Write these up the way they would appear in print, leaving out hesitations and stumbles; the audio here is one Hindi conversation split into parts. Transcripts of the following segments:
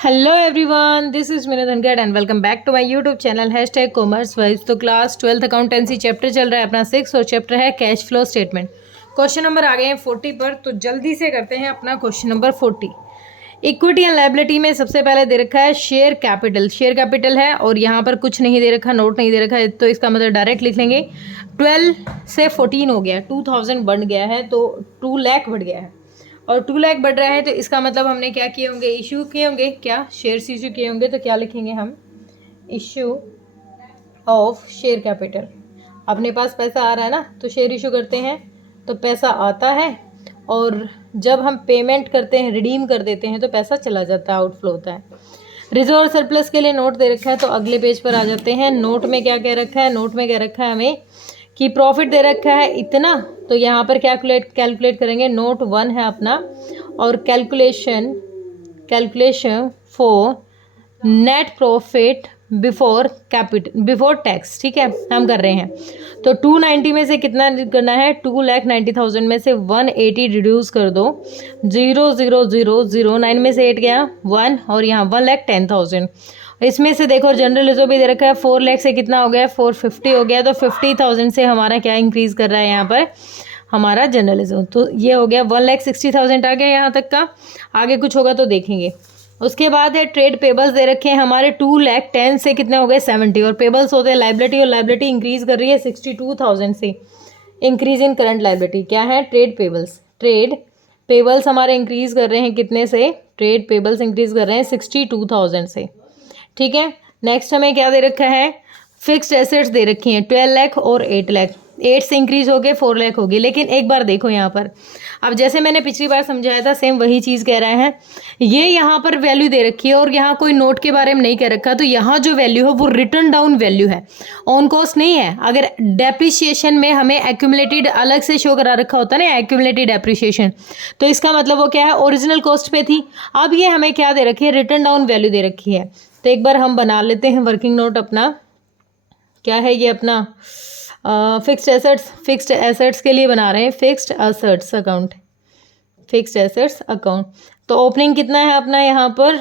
Hello everyone, this is Meenu Dhankhar and welcome back to my YouTube channel #commerce wise वाइज। तो क्लास 12th अकाउंटेंसी चैप्टर चल रहा है अपना 6 और चैप्टर है cash flow statement. Question number आ गए हैं 40 पर, तो जल्दी से करते हैं अपना question number 40। Equity and liability में सबसे पहले दे रखा है शेयर कैपिटल। शेयर कैपिटल है और यहाँ पर कुछ नहीं दे रखा, नोट नहीं दे रखा है, तो इसका मतलब डायरेक्ट लिख लेंगे 12 से 14 हो गया, 2000 बढ़ गया है, तो 2 लाख बढ़ गया है और 2 लाख बढ़ रहा है, तो इसका मतलब हमने क्या किए होंगे, इशू किए होंगे, क्या शेयर्स इशू किए होंगे। तो क्या लिखेंगे हम, इशू ऑफ शेयर कैपिटल। अपने पास पैसा आ रहा है ना, तो शेयर इशू करते हैं तो पैसा आता है, और जब हम पेमेंट करते हैं, रिडीम कर देते हैं, तो पैसा चला जाता है, आउटफ्लो होता है। रिजर्व और सरप्लस के लिए नोट दे रखा है, तो अगले पेज पर आ जाते हैं। नोट में क्या कह रखा है, नोट में कह रखा है हमें कि प्रॉफिट दे रखा है इतना, तो यहाँ पर कैलकुलेट करेंगे। नोट 1 है अपना, और calculation for net profit before tax, ठीक है, हम कर रहे हैं। तो 290 में से कितना करना है, 2,90,000 में से 180 रिड्यूस कर दो, 0,0,0,9 में से 8 गया 1, और यहाँ 1,10,000। इसमें से देखो जनरल रिजर्व भी दे रखा है, 4 लाख से कितना हो गया, 450 हो गया, तो 50,000 से हमारा क्या इंक्रीज कर रहा है यहाँ पर हमारा जनरल रिजर्व। तो ये हो गया 1,60,000 आ गया यहाँ तक का। आगे कुछ होगा तो देखेंगे। उसके बाद है ट्रेड पेबल्स दे रखे हैं हमारे, 2,10,000 से कितने हो गए 70, और पेबल्स होते हैं लाइबिलिटी, और लाइबिलिटी इंक्रीज कर रही है 62,000 से। इंक्रीज इन करंट लाइबिलिटी क्या है, ट्रेड पेबल्स। ट्रेड पेबल्स हमारे इंक्रीज कर रहे हैं कितने से, ट्रेड पेबल्स इंक्रीज कर रहे हैं 62,000 से, ठीक है। नेक्स्ट हमें क्या दे रखा है, फिक्स्ड एसेट्स दे रखी हैं 12 लाख और 8 लाख। 8 से इंक्रीज हो गए 4 लाख होगी। लेकिन एक बार देखो यहाँ पर, अब जैसे मैंने पिछली बार समझाया था, सेम वही चीज़ कह रहा है। ये यहाँ पर वैल्यू दे रखी है और यहाँ कोई नोट के बारे में नहीं कह रखा, तो यहाँ जो वैल्यू है वो रिटर्न डाउन वैल्यू है, ऑन कॉस्ट नहीं है। अगर डेप्रिसिएशन में हमें एक्यूमुलेटेड अलग से शो करा रखा होता ना, एक्यूमुलेटेड डेप्रिसिएशन, तो इसका मतलब वो क्या है, ओरिजिनल कॉस्ट पे थी। अब ये हमें क्या दे रखी है, रिटर्न डाउन वैल्यू दे रखी है। तो एक बार हम बना लेते हैं वर्किंग नोट अपना, क्या है ये अपना फिक्स्ड एसेट्स के लिए बना रहे हैं, fixed assets account, fixed assets account. तो ओपनिंग कितना है अपना यहाँ पर,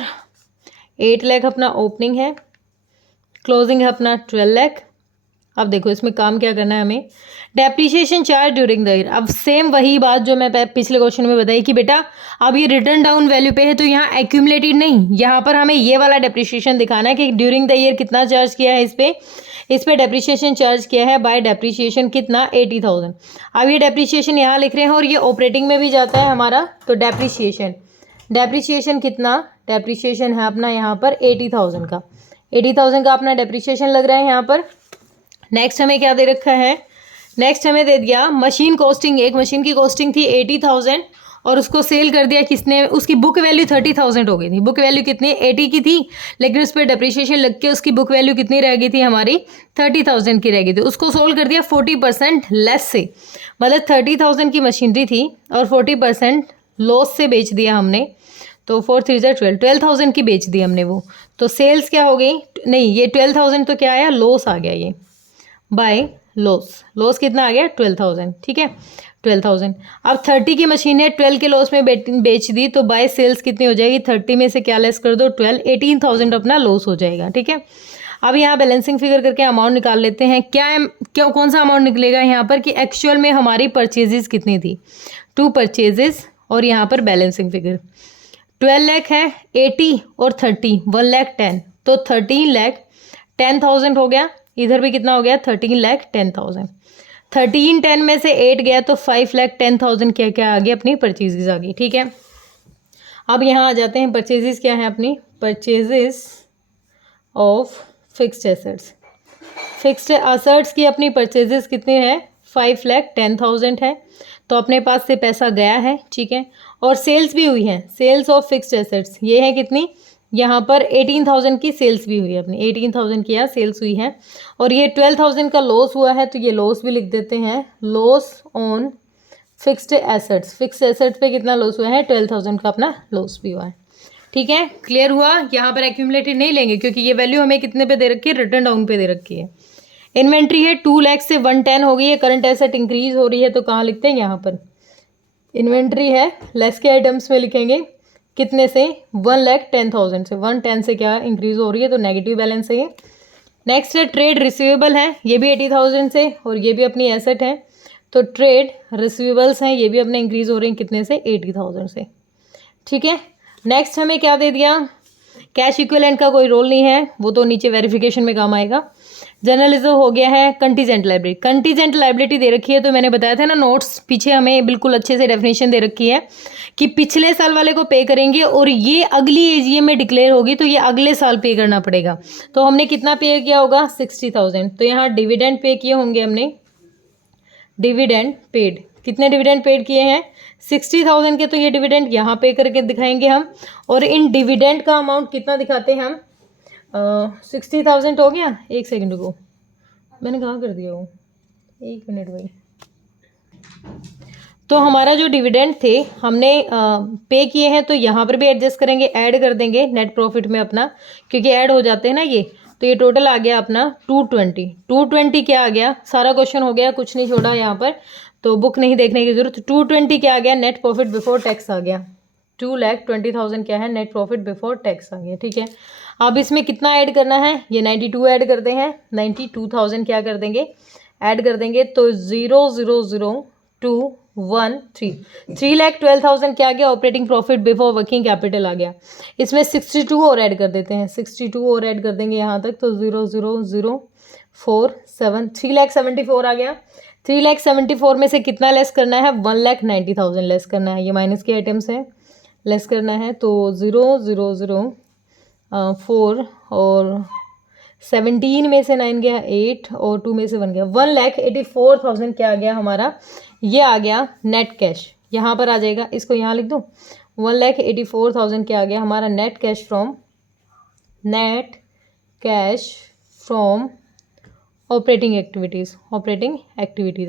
8 लाख अपना ओपनिंग है, क्लोजिंग है अपना 12 लाख। अब देखो इसमें काम क्या करना है हमें, depreciation charge during the year. अब सेम वही बात जो मैं पिछले क्वेश्चन में बताई कि बेटा अब ये रिटर्न डाउन वैल्यू पे है, तो यहाँ एक्यूमुलेटेड नहीं, यहाँ पर हमें ये वाला डेप्रिसिएशन दिखाना है कि ड्यूरिंग द ईयर कितना चार्ज किया है, इस पे डेप्रिसिएशन चार्ज किया है बाय डेप्रिसिएशन कितना 80,000। अब ये डेप्रिसिएशन यहाँ लिख रहे हैं और ये ऑपरेटिंग में भी जाता है हमारा, तो डेप्रिसिएशन कितना, डेप्रिसिएशन है अपना यहाँ पर 80,000 का, 80,000 का अपना डेप्रिसिएशन लग रहा है यहाँ पर। नेक्स्ट हमें क्या दे रखा है, नेक्स्ट हमें दे दिया मशीन कॉस्टिंग। एक मशीन की कॉस्टिंग थी 80,000 और उसको सेल कर दिया किसने, उसकी बुक वैल्यू 30,000 हो गई थी। बुक वैल्यू कितनी 80 की थी, लेकिन उस पर डेप्रिसिएशन लग के उसकी बुक वैल्यू कितनी रह गई थी हमारी, 30,000 की रह गई थी। उसको सोल्व कर दिया 40% लेस से, मतलब 30,000 की मशीनरी थी और 40% लॉस से बेच दिया हमने, तो 4 3 12,000 की बेच दी हमने वो। तो सेल्स क्या हो गई, नहीं ये 12,000 तो क्या आया, लॉस आ गया ये बाय लॉस कितना आ गया 12,000, ठीक है 12,000। अब 30 की मशीन है, 12 के लॉस में बेच दी, तो बाय सेल्स कितनी हो जाएगी, 30 में से क्या लेस कर दो 12, 18,000 अपना लॉस हो जाएगा, ठीक है। अब यहाँ बैलेंसिंग फिगर करके अमाउंट निकाल लेते हैं। कौन सा अमाउंट निकलेगा यहाँ पर कि एक्चुअल में हमारी परचेजेस कितनी थी, 2 परचेजेस, और यहाँ पर बैलेंसिंग फिगर 12 लाख है, 80 और 30 1,10,000, तो 13,10,000 हो गया। इधर भी कितना हो गया 13,10,000। 13,10 में से 8 गया तो 5,10,000 क्या क्या आ गया, अपनी परचेजेस आ गई, ठीक है। अब यहाँ आ जाते हैं, परचेजेस क्या है अपनी, purchases of fixed assets. Fixed assets की अपनी परचेजेस कितनी है, 5,10,000 है, तो अपने पास से पैसा गया है, ठीक है। और सेल्स भी हुई है, सेल्स ऑफ फिक्स्ड एसेट्स ये है कितनी, यहाँ पर 18,000 की सेल्स भी हुई है अपनी, 18,000 की यहाँ सेल्स हुई है। और ये 12,000 का लॉस हुआ है, तो ये लॉस भी लिख देते हैं, loss on fixed assets. Fixed assets पे कितना लॉस हुआ है, 12,000 का अपना लॉस भी हुआ है, ठीक है। क्लियर हुआ, यहाँ पर एक्यूमुलेटेड नहीं लेंगे क्योंकि ये वैल्यू हमें कितने पे दे रखी है, रिटर्न डाउन पे दे रखी है। इन्वेंट्री है 2 लाख से 110 हो गई है, करंट एसेट इंक्रीज हो रही है, तो कहाँ लिखते हैं यहाँ पर, इन्वेंट्री है लेस के आइटम्स में लिखेंगे कितने से 1,10,000 से, 110 से क्या इंक्रीज हो रही है, तो नेगेटिव बैलेंस है ये। नेक्स्ट है ट्रेड रिसीवेबल है, ये भी 80,000 से और ये भी अपनी एसेट है, तो ट्रेड रिसीवेबल्स हैं ये भी अपने इंक्रीज हो रही हैं कितने से 80,000 से। ठीक है, नेक्स्ट हमें क्या दे दिया, कैश इक्विवेलेंट का कोई रोल नहीं है, वो तो नीचे वेरिफिकेशन में काम आएगा। जनरल रिजर्व हो गया है। कंटीजेंट लाइबिलिटी, कंटीजेंट लाइबिलिटी दे रखी है, तो मैंने बताया था ना नोट्स पीछे हमें बिल्कुल अच्छे से डेफिनेशन दे रखी है कि पिछले साल वाले को पे करेंगे और ये अगली एजीएम में डिक्लेयर होगी तो ये अगले साल पे करना पड़ेगा। तो हमने कितना पे किया होगा 60,000, तो यहाँ डिविडेंड पे किए होंगे हमने, डिविडेंड पेड, कितने डिविडेंड पेड किए हैं 60,000 के, तो ये डिविडेंड यहाँ पे करके दिखाएंगे हम। और इन डिविडेंड का अमाउंट कितना दिखाते हैं हम, 60,000 हो गया। एक सेकंड को मैंने कहाँ कर दिया वो, एक मिनट भाई। तो हमारा जो डिविडेंड थे हमने पे किए हैं, तो यहाँ पर भी एडजस्ट करेंगे, ऐड कर देंगे नेट प्रॉफिट में अपना, क्योंकि ऐड हो जाते हैं ना ये। तो ये टोटल आ गया अपना 220 क्या आ गया, सारा क्वेश्चन हो गया, कुछ नहीं छोड़ा यहाँ पर, तो बुक नहीं देखने की जरूरत। 220 क्या आ गया, नेट प्रॉफिट बिफोर टैक्स आ गया, 2,20,000 क्या है नेट प्रॉफिट बिफोर टैक्स आ गया। ठीक है, अब इसमें कितना ऐड करना है, ये 92 ऐड करते हैं, 92,000 क्या कर देंगे ऐड कर देंगे, तो 0,002,1,3 3,12,000 क्या आ गया operating profit before working capital आ गया। इसमें 62 और ऐड कर देते हैं, 62 और ऐड कर देंगे यहाँ तक, तो 0,0,047 3,74 आ गया। 3,74 में से कितना लेस करना है, 1,90,000 लेस करना है, ये माइनस के आइटम्स हैं, लेस करना है, तो 0,0,0,4 और 17 में से 9 गया 8 और 2 में से 1 गया, 1,84,000 क्या आ गया हमारा, ये आ गया नेट कैश। यहाँ पर आ जाएगा, इसको यहाँ लिख दो, 1,84,000 क्या आ गया हमारा net cash from operating activities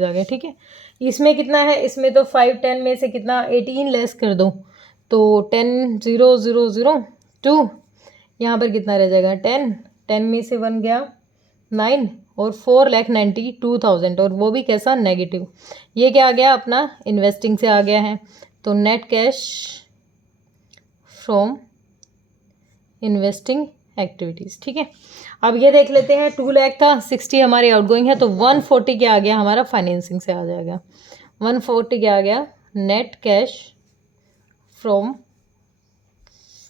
आ गया। ठीक है, इसमें कितना है, इसमें तो 510 में से कितना 18 लेस कर दो, तो 10,0,0,0,2 यहाँ पर कितना रह जाएगा 10 में से 1 गया 9 और 4,92,000 और वो भी कैसा नेगेटिव। ये क्या आ गया अपना इन्वेस्टिंग से आ गया है, तो net cash from investing activities. ठीक है, अब ये देख लेते हैं 2 लाख था, 60 हमारे आउटगोइंग है, तो 140 क्या आ गया हमारा फाइनेंसिंग से आ जाएगा, 140 क्या आ गया net cash from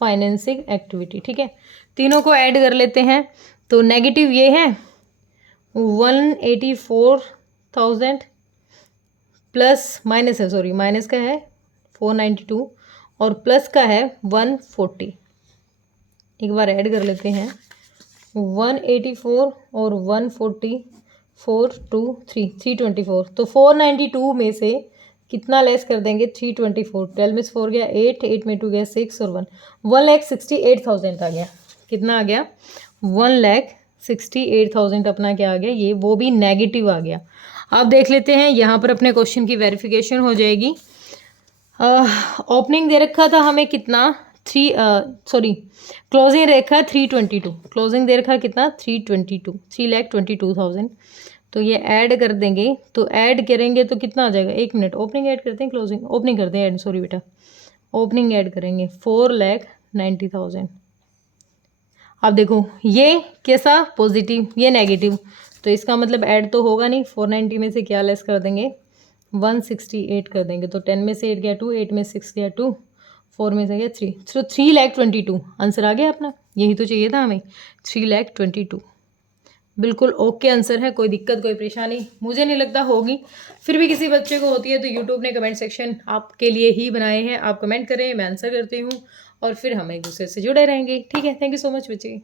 financing activity. ठीक है, तीनों को ऐड कर लेते हैं, तो नेगेटिव ये है 184,000 प्लस माइनस है, सॉरी माइनस का है 492 और प्लस का है 140। एक बार ऐड कर लेते हैं, 184 और 140 4 2 3 324, तो 492 में से कितना लेस कर देंगे 324, 12 में से 4 गया 8 में 2 गया 6 और 1,68,000 आ गया। कितना आ गया 1,68,000 अपना क्या आ गया, ये वो भी नेगेटिव आ गया। अब देख लेते हैं यहाँ पर अपने क्वेश्चन की वेरिफिकेशन हो जाएगी। ओपनिंग दे रखा था हमें कितना क्लोजिंग दे रखा है 322, क्लोजिंग दे रखा है कितना 3,22,000। तो ये ऐड कर देंगे, तो ऐड करेंगे तो कितना आ जाएगा, एक मिनट, ओपनिंग ऐड करते हैं क्लोजिंग, ओपनिंग करते हैं ऐड, सॉरी बेटा, ओपनिंग ऐड करेंगे 4,90,000। अब देखो ये कैसा पॉजिटिव, ये नेगेटिव, तो इसका मतलब ऐड तो होगा नहीं, 490 में से क्या लेस कर देंगे 168 कर देंगे, तो 10 में से 8 गया 2, 8 में 6 गया 2, 4 में से गया 3, तो 3,22,000 आंसर आ गया अपना, यही तो चाहिए था हमें 3,22,000। बिल्कुल ओके आंसर है, कोई दिक्कत कोई परेशानी मुझे नहीं लगता होगी, फिर भी किसी बच्चे को होती है तो यूट्यूब ने कमेंट सेक्शन आपके लिए ही बनाए हैं, आप कमेंट करें, मैं आंसर करती हूँ और फिर हम एक दूसरे से जुड़े रहेंगे। ठीक है, थैंक यू सो मच बच्चे।